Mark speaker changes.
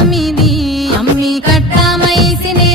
Speaker 1: తమ్మిది అమ్మి కట్టామైసినే